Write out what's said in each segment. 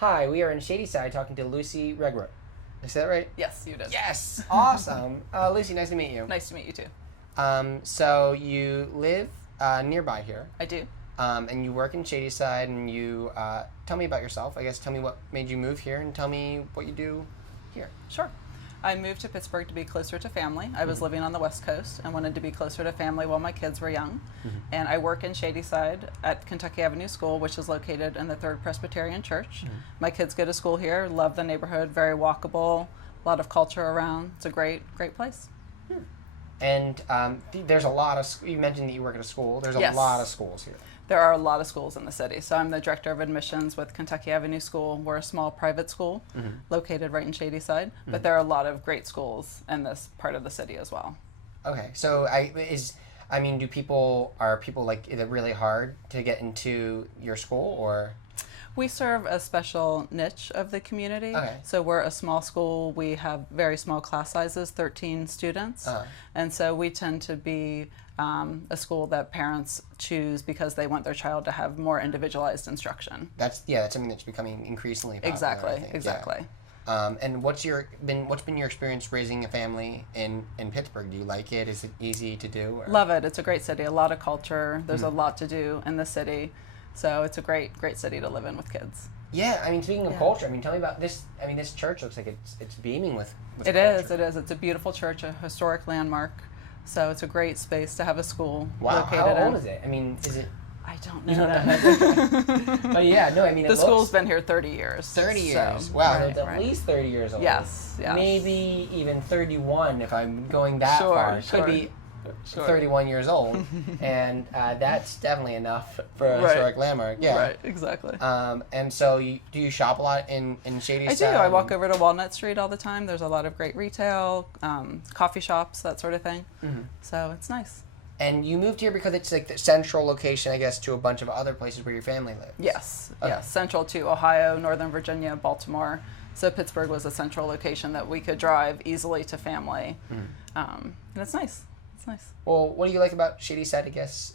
Hi, we are in Shadyside talking to Luci Regrut. Is that right? Yes, you did. Yes! Awesome. Luci, nice to meet you. Nice to meet you too. So you live nearby here. I do. And you work in Shadyside, and you tell me about yourself. I guess tell me what made you move here, and tell me what you do here. Sure. I moved to Pittsburgh to be closer to family. I was living on the West Coast and wanted to be closer to family while my kids were young. And I work in Shadyside at Kentucky Avenue School, which is located in the Third Presbyterian Church. My kids go to school here, love the neighborhood, very walkable, a lot of culture around. It's a great place. And there's a lot of, you mentioned that you work at a school. There's a lot of schools here. There are a lot of schools in the city. So I'm the director of admissions with Kentucky Avenue School. We're a small private school located right in Shadyside, but there are a lot of great schools in this part of the city as well. Okay, so are people like, is it really hard to get into your school, or? We serve a special niche of the community. Okay. So we're a small school. We have very small class sizes, 13 students. And so we tend to be a school that parents choose because they want their child to have more individualized instruction. That's something that's becoming increasingly popular. Exactly. And what's been your experience raising a family in Pittsburgh? Do you like it? Is it easy to do? Or? Love it. It's a great city. A lot of culture. There's a lot to do in the city. So it's a great city to live in with kids. Yeah, I mean, speaking of culture, tell me about this. I mean, this church looks like it's beaming with It culture. is. It's a beautiful church, a historic landmark. So it's a great space to have a school located in. How old is it? I mean, is it? I don't You know don't that. know. But yeah, no, I mean, The school's been here 30 years. 30 years. So, Wow, right, it's at least 30 years old. Yes. Maybe even 31 if I'm going that far. It could be 31 years old, and that's definitely enough for a historic landmark. Yeah. Right, exactly. And so do you shop a lot in Shadyside? I do. I walk over to Walnut Street all the time. There's a lot of great retail, coffee shops, that sort of thing. So it's nice. And you moved here because it's like the central location, I guess, to a bunch of other places where your family lives. Yes. Okay. Yes. Central to Ohio, Northern Virginia, Baltimore. So Pittsburgh was a central location that we could drive easily to family. And it's nice. It's nice. Well, what do you like about Shadyside, I guess,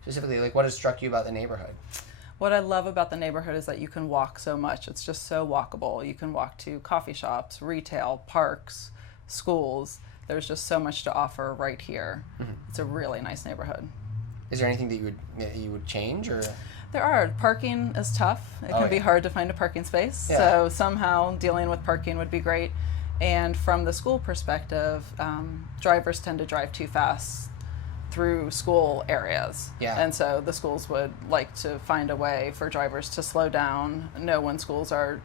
specifically? Like, what has struck you about the neighborhood? What I love about the neighborhood is that you can walk so much. It's just so walkable. You can walk to coffee shops, retail, parks, schools. There's just so much to offer right here. It's a really nice neighborhood. Is there anything that you would change, or? There are. Parking is tough. It can be hard to find a parking space. Yeah. So somehow dealing with parking would be great. And from the school perspective, drivers tend to drive too fast through school areas. Yeah. And so the schools would like to find a way for drivers to slow down, know when schools are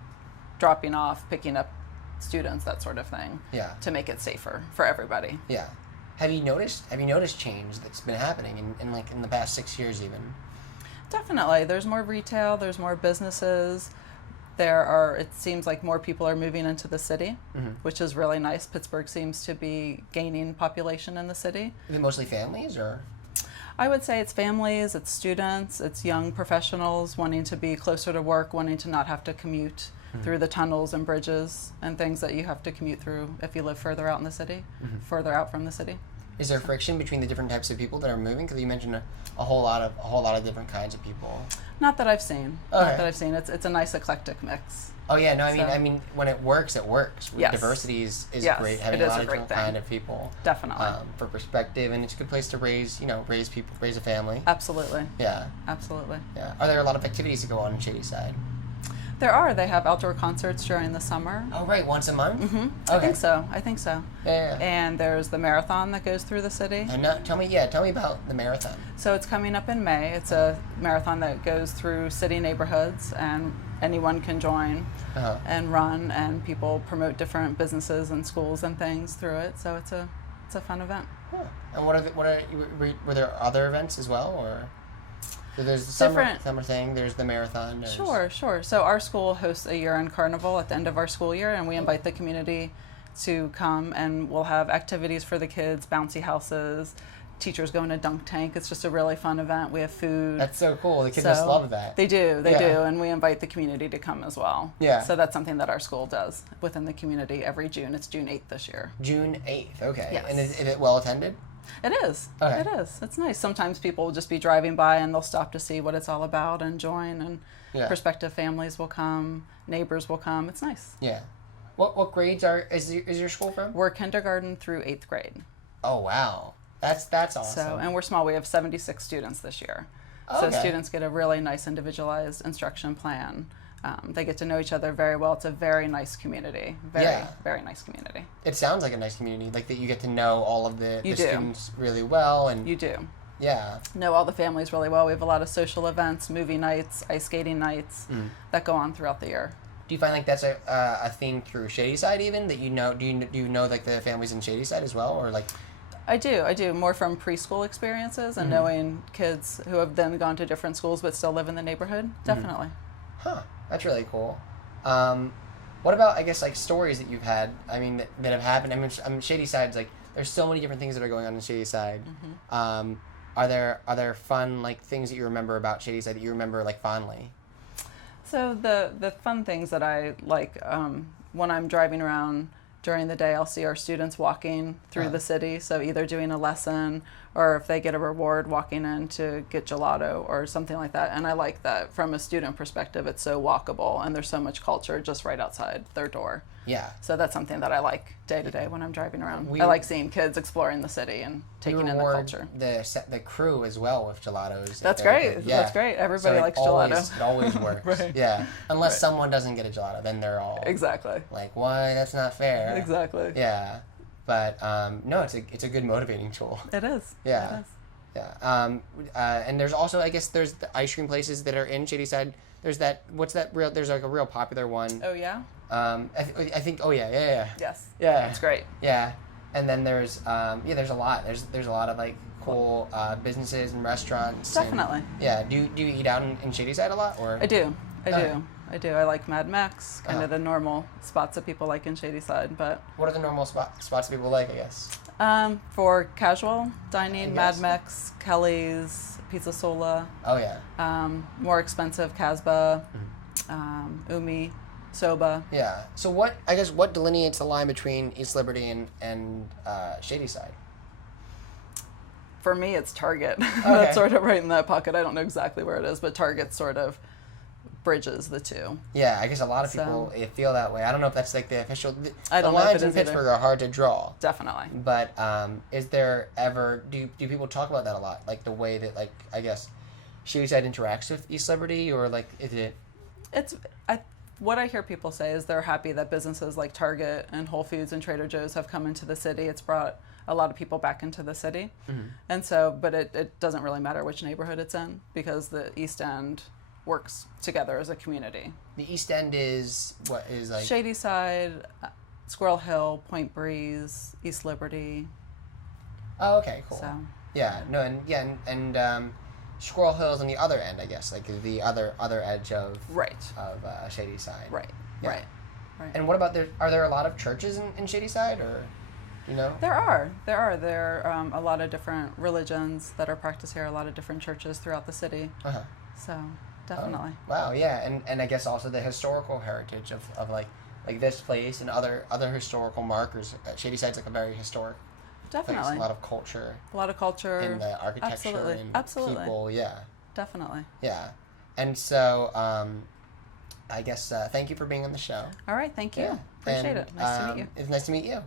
dropping off, picking up students, that sort of thing. Yeah. To make it safer for everybody. Yeah. Have you noticed change that's been happening in the past 6 years even? Definitely. There's more retail, there's more businesses. It seems like more people are moving into the city, which is really nice. Pittsburgh seems to be gaining population in the city. Is it mostly families, or? I would say it's families, it's students, it's young professionals wanting to be closer to work, wanting to not have to commute through the tunnels and bridges and things that you have to commute through if you live further out in the city, further out from the city. Is there friction between the different types of people that are moving? Because you mentioned a whole lot of different kinds of people. Not that I've seen. Okay. Not that I've seen. It's a nice eclectic mix. Oh yeah, no, I mean when it works, it works. Yes. Diversity is great. Having it is a lot a of great different thing. kind of people. Definitely. For perspective, and it's a good place to raise people, raise a family. Absolutely. Yeah. Absolutely. Yeah. Are there a lot of activities that go on in Shadyside? There are. They have outdoor concerts during the summer. Oh, right. Once a month? Okay. I think so. Yeah. And there's the marathon that goes through the city. And tell me about the marathon. So it's coming up in May. It's a marathon that goes through city neighborhoods, and anyone can join and run, and people promote different businesses and schools and things through it. So it's a fun event. Huh. And were there other events as well, or? So there's the summer thing, there's the marathon. Sure. So our school hosts a year-end carnival at the end of our school year, and we invite the community to come, and we'll have activities for the kids, bouncy houses, teachers go in a dunk tank. It's just a really fun event. We have food. That's so cool. The kids just love that. They do, and we invite the community to come as well. Yeah. So that's something that our school does within the community every June. It's June 8th this year. June 8th, okay. Yes. And is it well attended? It is. Okay. It is. It's nice. Sometimes people will just be driving by and they'll stop to see what it's all about and join, and prospective families will come, neighbors will come. It's nice. Yeah. What grades is your school from? We're kindergarten through 8th grade. Oh, wow. That's awesome. So, and we're small. We have 76 students this year. Okay. So students get a really nice individualized instruction plan. They get to know each other very well. It's a very nice community. Very nice community. It sounds like a nice community, like that you get to know all of the students really well. And you do. Yeah. Know all the families really well. We have a lot of social events, movie nights, ice skating nights that go on throughout the year. Do you find like that's a theme through Shadyside even, that you know, do you know like the families in Shadyside as well, or like? I do more from preschool experiences and knowing kids who have then gone to different schools but still live in the neighborhood. Definitely. Huh, that's really cool. What about, I guess, like stories that you've had, I mean, that have happened? I mean, Shadyside's like, there's so many different things that are going on in Shadyside. Are there fun like things that you remember about Shadyside that you remember like fondly? So the fun things that I like, when I'm driving around during the day, I'll see our students walking through the city. So either doing a lesson, or if they get a reward, walking in to get gelato or something like that. And I like that from a student perspective. It's so walkable, and there's so much culture just right outside their door. Yeah. So that's something that I like day to day when I'm driving around. I like seeing kids exploring the city and taking in the culture. The crew as well with gelatos. That's great. Yeah. That's great. Everybody likes gelato. It always works. Right. Yeah. Unless someone doesn't get a gelato, then they're all like, why? That's not fair. Exactly. Yeah. But no, it's a good motivating tool. It is. Yeah. It is. Yeah. And there's also, I guess, there's the ice cream places that are in Shadyside. There's there's like a real popular one. Oh, yeah? I think, yeah. Yes. Yeah. It's great. Yeah. And then there's a lot. There's a lot of like cool businesses and restaurants. Definitely. Do you eat out in Shadyside a lot, or? I do. I like Mad Max, kind of the normal spots that people like in Shadyside, but. What are the normal spots people like, I guess? For casual dining, Mad Max, Kelly's, Pizza Sola. Oh yeah. More expensive, Casbah, Umi, Soba. Yeah. So what delineates the line between East Liberty and Shadyside? For me, it's Target. Okay. That's sort of right in that pocket. I don't know exactly where it is, but Target sort of bridges the two. Yeah, I guess a lot of people feel that way. I don't know if that's like the official. I don't know the lines if it in is Pittsburgh are hard to draw. Definitely. But is there ever do people talk about that a lot? Like the way that, like, I guess Shadyside interacts with East Liberty, or like is it? What I hear people say is they're happy that businesses like Target and Whole Foods and Trader Joe's have come into the city. It's brought a lot of people back into the city. And so, but it doesn't really matter which neighborhood it's in, because the East End works together as a community. The East End is what is like? Shadyside, Squirrel Hill, Point Breeze, East Liberty. Oh, okay, cool. So, yeah, no, and Squirrel Hill's on the other end, I guess, like the other edge of Shadyside. Right. Yeah. Right. And what about are there a lot of churches in Shadyside, or, you know? There are a lot of different religions that are practiced here, a lot of different churches throughout the city. So definitely. Oh, wow, yeah, and I guess also the historical heritage of like this place and other historical markers. Shadyside's like a very historic. Definitely. Place. A lot of culture. In the architecture and people, yeah. Definitely. Yeah. And so, I guess, thank you for being on the show. All right, thank you. Yeah. Appreciate it. Nice to meet you. It's nice to meet you.